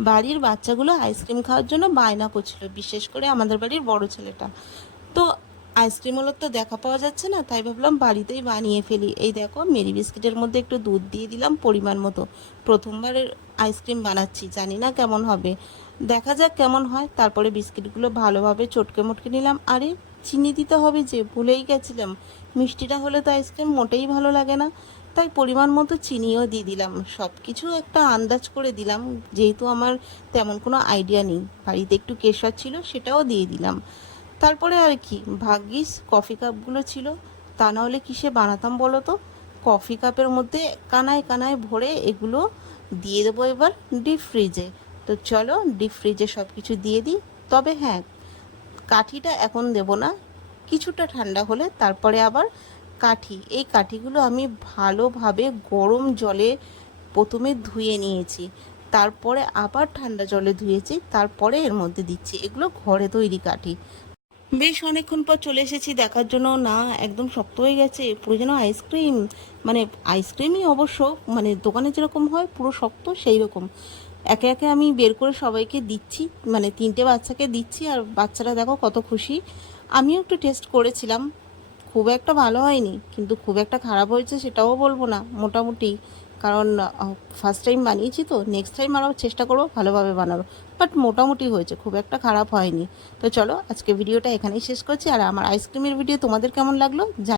বাড়ির বাচ্চাগুলো আইসক্রিম খাওয়ার জন্য বায়না করছিল, বিশেষ করে আমাদের বাড়ির বড় ছেলেটা। তো আইসক্রিম হলো তো দেখা পাওয়া যাচ্ছে না, তাই ভাবলাম বাড়িতেই বানিয়ে ফেলি। এই দেখো, মেরি বিস্কিটের মধ্যে একটু দুধ দিয়ে দিলাম পরিমাণ মতো। প্রথমবারের আইসক্রিম বানাচ্ছি, জানি না কেমন হবে। দেখা যাক কেমন হয়। তারপরে বিস্কিটগুলো ভালোভাবে চটকে মটকে নিলাম। আরে, চিনি দিতে হবে যে, ভুলেই গেছিলাম। মিষ্টিটা হলে তো আইসক্রিম মোটেই ভালো লাগে না। তাই পরিমাণ মতো চিনিও দিয়ে দিলাম। সব কিছু একটা আন্দাজ করে দিলাম। যেহেতু আমার তেমন কোনো আইডিয়া নেই। বাড়িতে একটু কেশর ছিল, সেটাও দিয়ে দিলাম। তারপরে আর কি, ভাগ্যিস কফি কাপগুলো ছিল। তা নাহলে কিসে বানাতাম বলো তো? কফি কাপের মধ্যে কানায় কানায় ভরে এগুলো দিয়ে দেবো এবার ডিপ ফ্রিজে। তো চলো ডিপ ফ্রিজে সব কিছু দিয়ে দিই। তবে হ্যাঁ কাঠিটা এখন দেব না। কিছুটা ঠান্ডা হলে তারপরে আবার কাঠি। এই কাঠিগুলো আমি ভালোভাবে গরম জলে প্রথমে ধুয়ে নিয়েছি। তারপরে আবার ঠান্ডা জলে ধুয়েছি। তারপরে এর মধ্যে দিচ্ছি। এগুলো ঘরে তৈরি কাঠি। বেশ অনেকক্ষণ পর চলে এসেছি। দেখার জন্য না, একদম শক্ত হয়ে গেছে। পুরো যেন আইসক্রিম মানে আইসক্রিমই অবশ্য মানে দোকানে যেরকম হয়, পুরো শক্ত সেই রকম একে একে আমি বের করে সবাইকে দিচ্ছি মানে তিনটে বাচ্চাকে দিচ্ছি, আর বাচ্চারা দেখো কত খুশি। আমিও একটু টেস্ট করেছিলাম। খুব একটা ভালো হয়নি, কিন্তু খুব একটা খারাপ হয়েছে সেটাও বলব না, মোটামুটি। কারণ ফার্স্ট টাইম বানিয়েছি তো নেক্সট টাইম আরও চেষ্টা করব, ভালোভাবে বানাবো। বাট মোটামুটি হয়েছে, খুব একটা খারাপ হয়নি। তো চলো, আজকে ভিডিওটা এখানেই শেষ করছি, আর আমার আইসক্রিমের ভিডিও তোমাদের কেমন লাগল